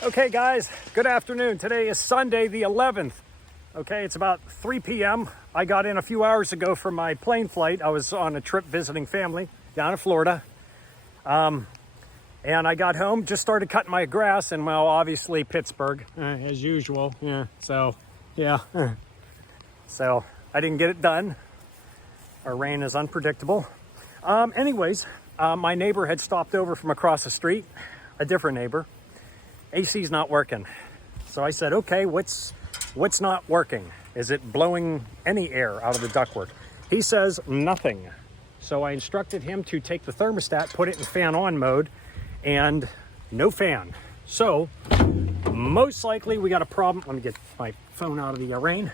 Okay guys, good afternoon. Today is Sunday the 11th. Okay, it's about 3 p.m. I got in a few hours ago from my plane flight. I was on a trip visiting family down in Florida. And I got home, just started cutting my grass, and well, obviously Pittsburgh, as usual. So I didn't get it done. Our rain is unpredictable. Anyways, my neighbor had stopped over from across the street, a different neighbor. AC's not working. So I said, okay, what's not working? Is it blowing any air out of the ductwork? He says nothing. So I instructed him to take the thermostat, put it in fan on mode, and no fan. So most likely we got a problem. Let me get my phone out of the rain.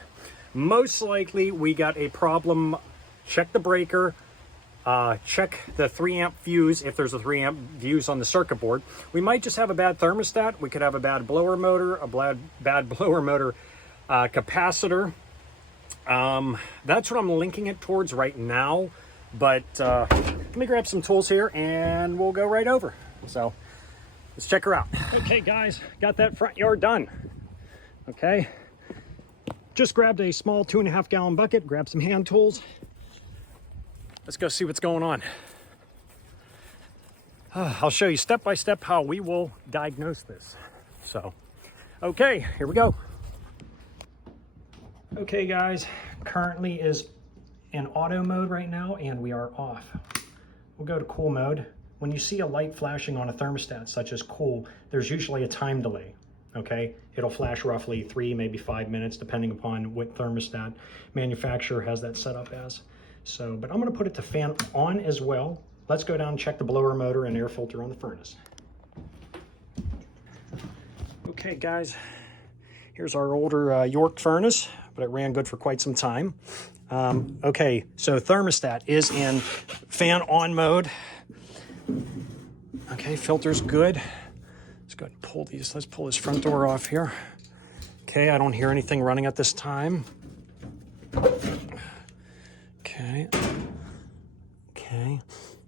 Most likely we got a problem. Check the breaker. Check the 3 amp fuse if there's a 3 amp fuse on the circuit board. We might just have a bad thermostat. We could have a bad blower motor, bad blower motor capacitor. That's what I'm linking it towards right now. But let me grab some tools here and we'll go right over. So let's check her out. Okay guys, got that front yard done. Okay. Just grabbed a small 2.5 gallon bucket, grabbed some hand tools. Let's go see what's going on. I'll show you step by step how we will diagnose this. So, okay, here we go. Okay guys, currently is in auto mode right now and we are off. We'll go to cool mode. When you see a light flashing on a thermostat such as cool, there's usually a time delay. Okay, it'll flash roughly 3, maybe 5 minutes depending upon what thermostat manufacturer has that set up as. So, but I'm going to put it to fan on as well. Let's go down and check the blower motor and air filter on the furnace. Okay guys, here's our older York furnace, but it ran good for quite some time. Okay, so thermostat is in fan on mode. Okay, filter's good. Let's go ahead and pull these. Let's pull this front door off here. Okay, I don't hear anything running at this time. Okay,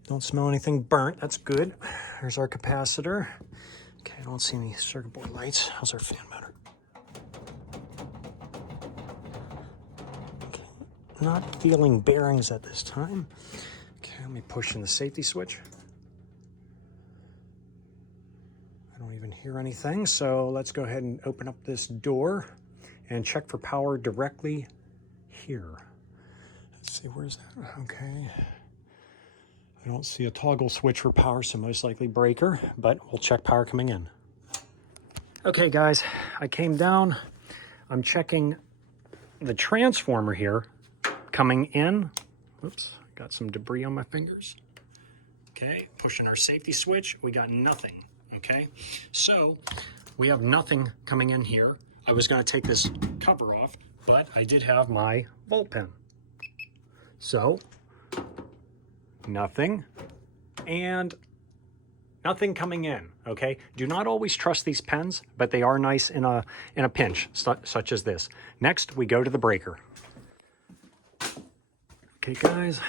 don't smell anything burnt, that's good. There's our capacitor. Okay, I don't see any circuit board lights. How's our fan motor? Okay, not feeling bearings at this time. Okay, let me push in the safety switch. I don't even hear anything, so let's go ahead and open up this door and check for power directly here. Let's see, where's that? Okay. I don't see a toggle switch for power, so most likely breaker, but we'll check power coming in. Okay guys, I came down. I'm checking the transformer here coming in. Oops, got some debris on my fingers. Okay, pushing our safety switch, we got nothing, okay? So, we have nothing coming in here. I was gonna take this cover off, but I did have my volt pen. So, nothing and nothing coming in, okay? Do not always trust these pens, but they are nice in a pinch, such as this. Next, we go to the breaker. Okay, guys.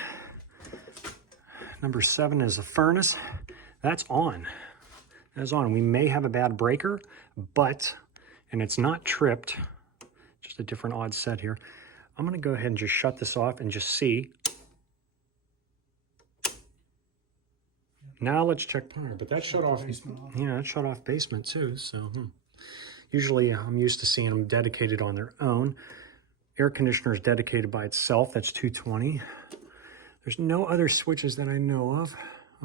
Number 7 is a furnace. That's on. That's on. We may have a bad breaker, and it's not tripped. Just a different odd set here. I'm going to go ahead and just shut this off and just see. Now let's check power, but that shut off. Yeah, that shut off basement too. So usually I'm used to seeing them dedicated on their own. Air conditioner is dedicated by itself. That's 220. There's no other switches that I know of.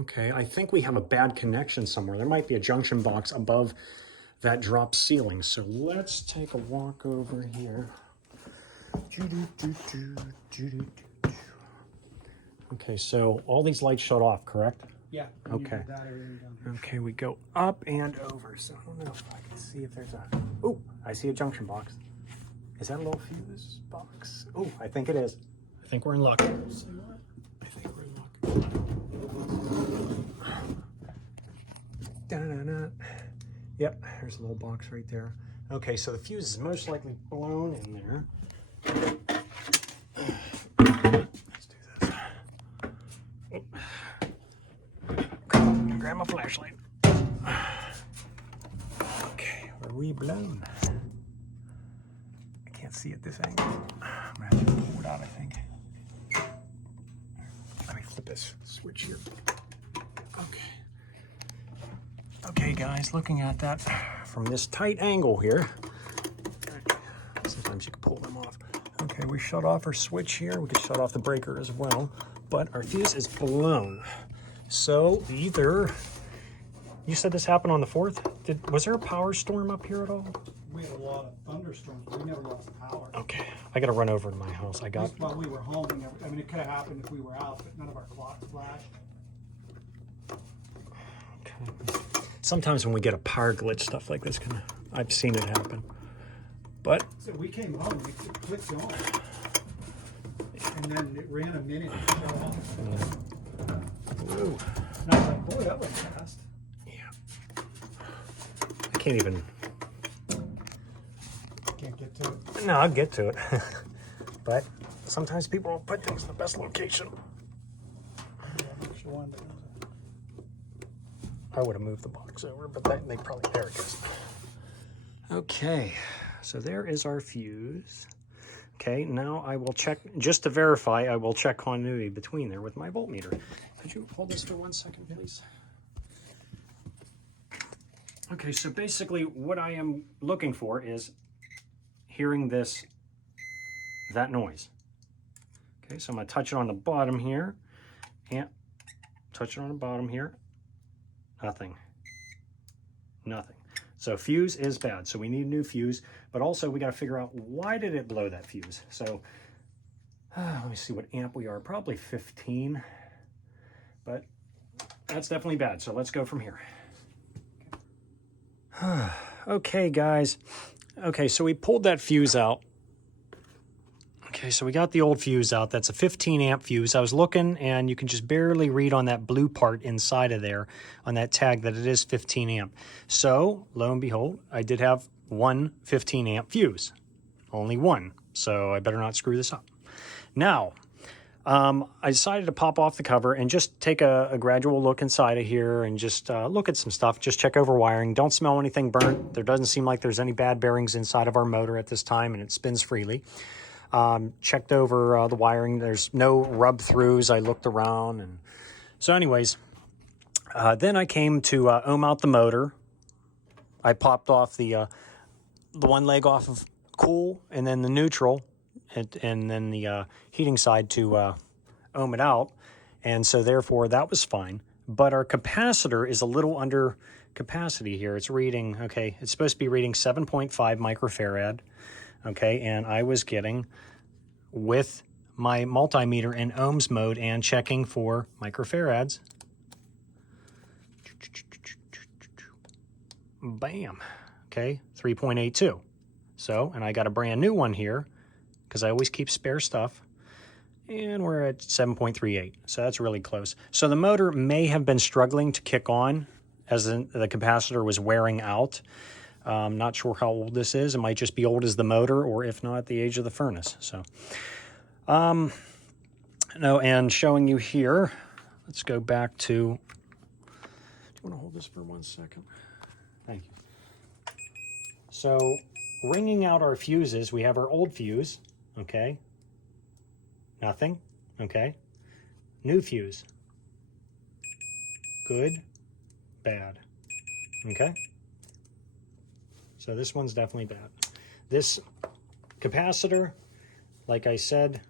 Okay, I think we have a bad connection somewhere. There might be a junction box above that drop ceiling. So let's take a walk over here. Okay, so all these lights shut off, correct? Yeah. Okay. Okay, we go up and over. So I don't know if I can see if there's a... Oh, I see a junction box. Is that a little fuse box? Oh, I think it is. I think we're in luck. I think we're in luck. Da-da-da. Yep, there's a little box right there. Okay, so the fuse is most likely blown in there. Let's do this. Oh. Grab my flashlight. Okay, we blown? I can't see at this angle. I'm gonna have to pull it out, I think. Let me flip this switch here. Okay. Okay, guys, looking at that from this tight angle here. Sometimes you can pull them off. Okay, we shut off our switch here. We could shut off the breaker as well, but our fuse is blown. So either, you said this happened on the 4th? Was there a power storm up here at all? We had a lot of thunderstorms. We never lost power. Okay, I gotta run over to my house. At least while we were home, I mean, it could have happened if we were out, but none of our clocks flashed. Okay. Sometimes when we get a power glitch, stuff like this I've seen it happen. But so we came home, it clicked on, and then it ran a minute and shut off. Ooh. And I was like, boy, that went fast. Yeah. I can't even. Can't get to it. No, I'll get to it. But sometimes people don't put things in the best location. I would have moved the box over, but they probably, there it goes. Okay, so there is our fuse. Okay, now I will check, just to verify, I will check continuity between there with my voltmeter. Could you hold this for 1 second, please? Okay, so basically what I am looking for is hearing that noise. Okay, so I'm gonna touch it on the bottom here, and touch it on the bottom here. Nothing. Nothing. So fuse is bad. So we need a new fuse, but also we got to figure out why did it blow that fuse. So let me see what amp we are. Probably 15, but that's definitely bad. So let's go from here. Okay, guys. Okay, so we pulled that fuse out. Okay, so we got the old fuse out. That's a 15 amp fuse. I was looking and you can just barely read on that blue part inside of there on that tag that it is 15 amp. So lo and behold, I did have one 15 amp fuse, only one. So I better not screw this up. Now, I decided to pop off the cover and just take a gradual look inside of here and just look at some stuff, just check over wiring. Don't smell anything burnt. There doesn't seem like there's any bad bearings inside of our motor at this time, and it spins freely. Checked over the wiring. There's no rub throughs. I looked around, and so anyways, then I came to ohm out the motor. I popped off the one leg off of cool, and then the neutral, and then the heating side to ohm it out, and so therefore that was fine. But our capacitor is a little under capacity here. It's reading, okay, it's supposed to be reading 7.5 microfarad. Okay, and I was getting, with my multimeter in ohms mode and checking for microfarads, bam, okay, 3.82. So, and I got a brand new one here, because I always keep spare stuff, and we're at 7.38, so that's really close. So the motor may have been struggling to kick on as the capacitor was wearing out. Not sure how old this is. It might just be old as the motor, or if not, the age of the furnace. So, no, and showing you here, let's go back to, do you want to hold this for 1 second? Thank you. So, ringing out our fuses, we have our old fuse, okay? Nothing, okay? New fuse. Good, bad, okay? So this one's definitely bad. This capacitor, like I said,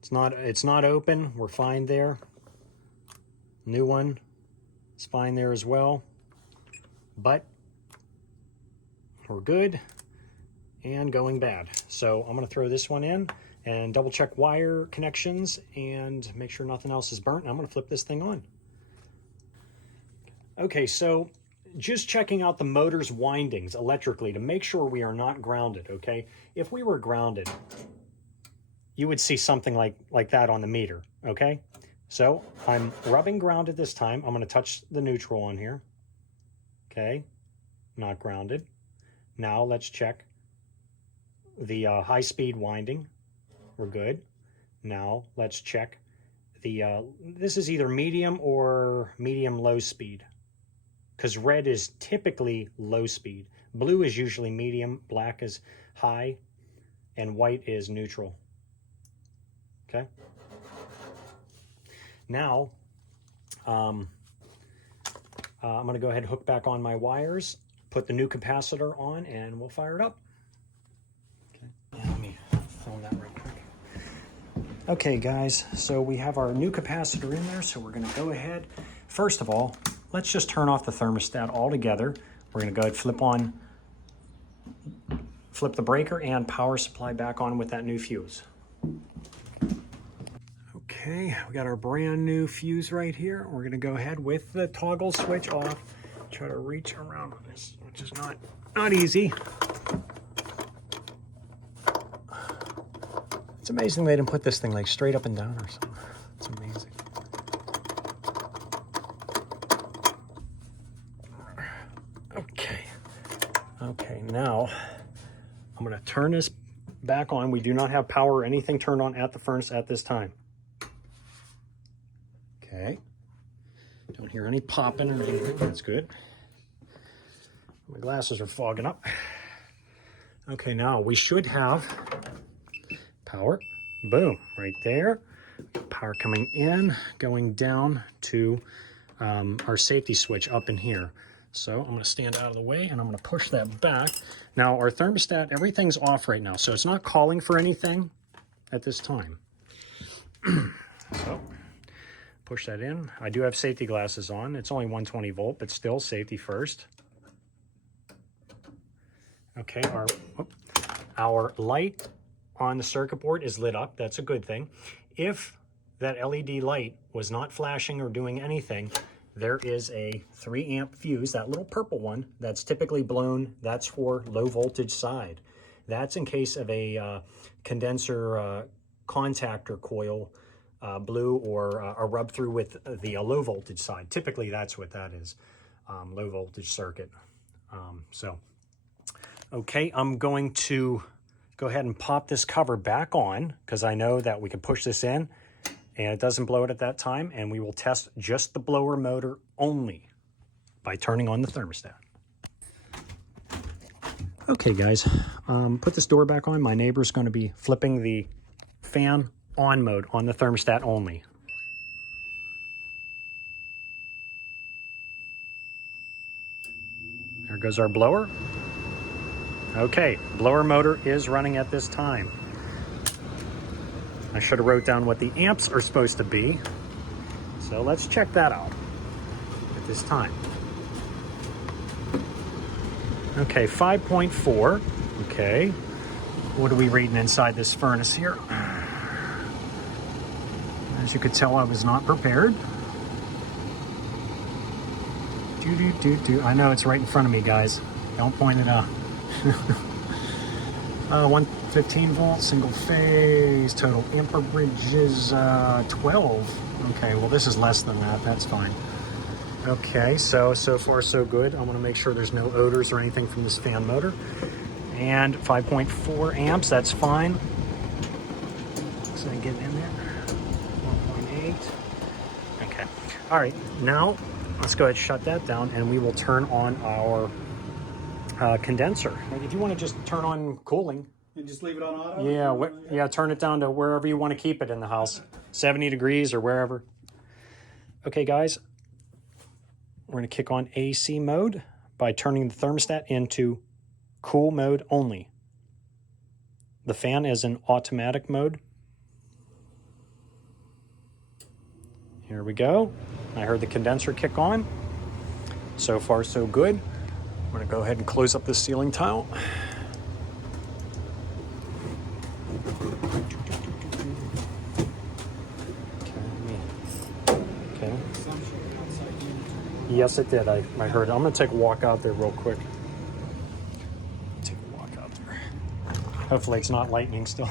it's not open. We're fine there. New one, it's fine there as well. But we're good and going bad. So I'm gonna throw this one in and double check wire connections and make sure nothing else is burnt. And I'm gonna flip this thing on. Okay, so just checking out the motor's windings electrically to make sure we are not grounded, okay? If we were grounded, you would see something like that on the meter, okay? So I'm rubbing grounded this time. I'm gonna touch the neutral on here. Okay, not grounded. Now let's check the high-speed winding. We're good. Now let's check the, this is either medium or medium-low speed. because red is typically low speed. Blue is usually medium, black is high, and white is neutral. Okay. Now, I'm going to go ahead and hook back on my wires, put the new capacitor on, and we'll fire it up. Okay. Yeah, let me film that right quick. Okay, guys, so we have our new capacitor in there, so we're going to go ahead. First of all, let's just turn off the thermostat altogether. We're going to go ahead and flip the breaker and power supply back on with that new fuse. Okay, we got our brand new fuse right here. We're going to go ahead with the toggle switch off. Try to reach around on this, which is not easy. It's amazing they didn't put this thing like straight up and down or something. It's amazing. Okay, now I'm going to turn this back on. We do not have power or anything turned on at the furnace at this time. Okay. Don't hear any popping or anything. That's good. My glasses are fogging up. Okay, now we should have power. Boom, right there. Power coming in, going down to our safety switch up in here. So I'm going to stand out of the way and I'm going to push that back. Now our thermostat, everything's off right now, so it's not calling for anything at this time. So push that in. I do have safety glasses on. It's only 120 volt, but still safety first. Okay, our light on the circuit board is lit up. That's a good thing. If that LED light was not flashing or doing anything, there is a 3 amp fuse, that little purple one, that's typically blown. That's for low voltage side. That's in case of a condenser contactor coil blew or a rub through with the low voltage side. Typically that's what that is, low voltage circuit. Okay, I'm going to go ahead and pop this cover back on because I know that we can push this in and it doesn't blow it at that time, and we will test just the blower motor only by turning on the thermostat. Okay guys, put this door back on. My neighbor's going to be flipping the fan on mode on the thermostat only. There goes our blower. Okay, blower motor is running at this time. I should have wrote down what the amps are supposed to be. So let's check that out at this time. Okay, 5.4. Okay, what are we reading inside this furnace here? As you could tell, I was not prepared. I know it's right in front of me, guys. Don't point it out. 115 volt, single phase, total amperage is 12. Okay, well this is less than that, that's fine. Okay, so far so good. I want to make sure there's no odors or anything from this fan motor. And 5.4 amps, that's fine. So I get in there, 1.8. Okay, all right, now let's go ahead and shut that down and we will turn on our condenser. If you want to just turn on cooling and just leave it on auto. Yeah, turn it down to wherever you want to keep it in the house, 70 degrees or wherever. Okay, guys, we're going to kick on AC mode by turning the thermostat into cool mode only. The fan is in automatic mode. Here we go. I heard the condenser kick on. So far, so good. I'm going to go ahead and close up this ceiling tile. Okay. Yes, it did. I heard it. I'm going to take a walk out there real quick. Take a walk out there. Hopefully it's not lightning still.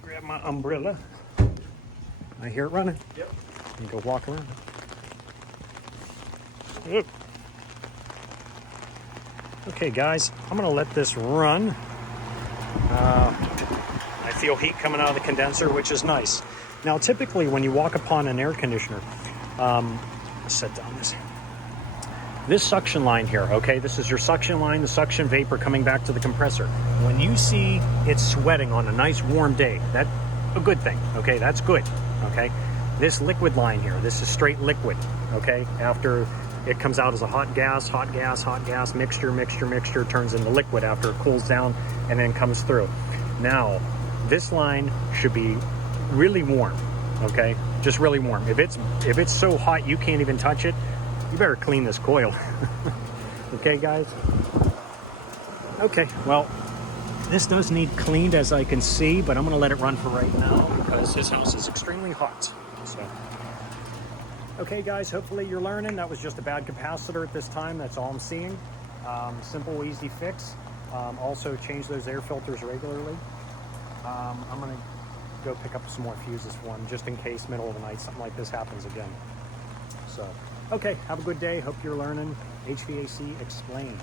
Grab my umbrella. I hear it running. Yep. And go walk around. Oop. Okay, guys, I'm going to let this run. I feel heat coming out of the condenser, which is nice. Now, typically, when you walk upon an air conditioner, set down this suction line here, okay? This is your suction line, the suction vapor coming back to the compressor. When you see it sweating on a nice warm day, that's a good thing, okay? That's good, okay? This liquid line here, this is straight liquid, okay? After it comes out as a hot gas, mixture, turns into liquid after it cools down and then comes through. Now, this line should be really warm, okay? Just really warm. If it's so hot you can't even touch it, you better clean this coil. Okay, guys? Okay, well, this does need cleaned as I can see, but I'm gonna let it run for right now because this house is extremely hot. So, okay, guys, hopefully you're learning. That was just a bad capacitor at this time. That's all I'm seeing. Simple, easy fix. Also, change those air filters regularly. I'm gonna go pick up some more fuses for them just in case middle of the night something like this happens again. So, okay, have a good day. Hope you're learning HVAC Explained.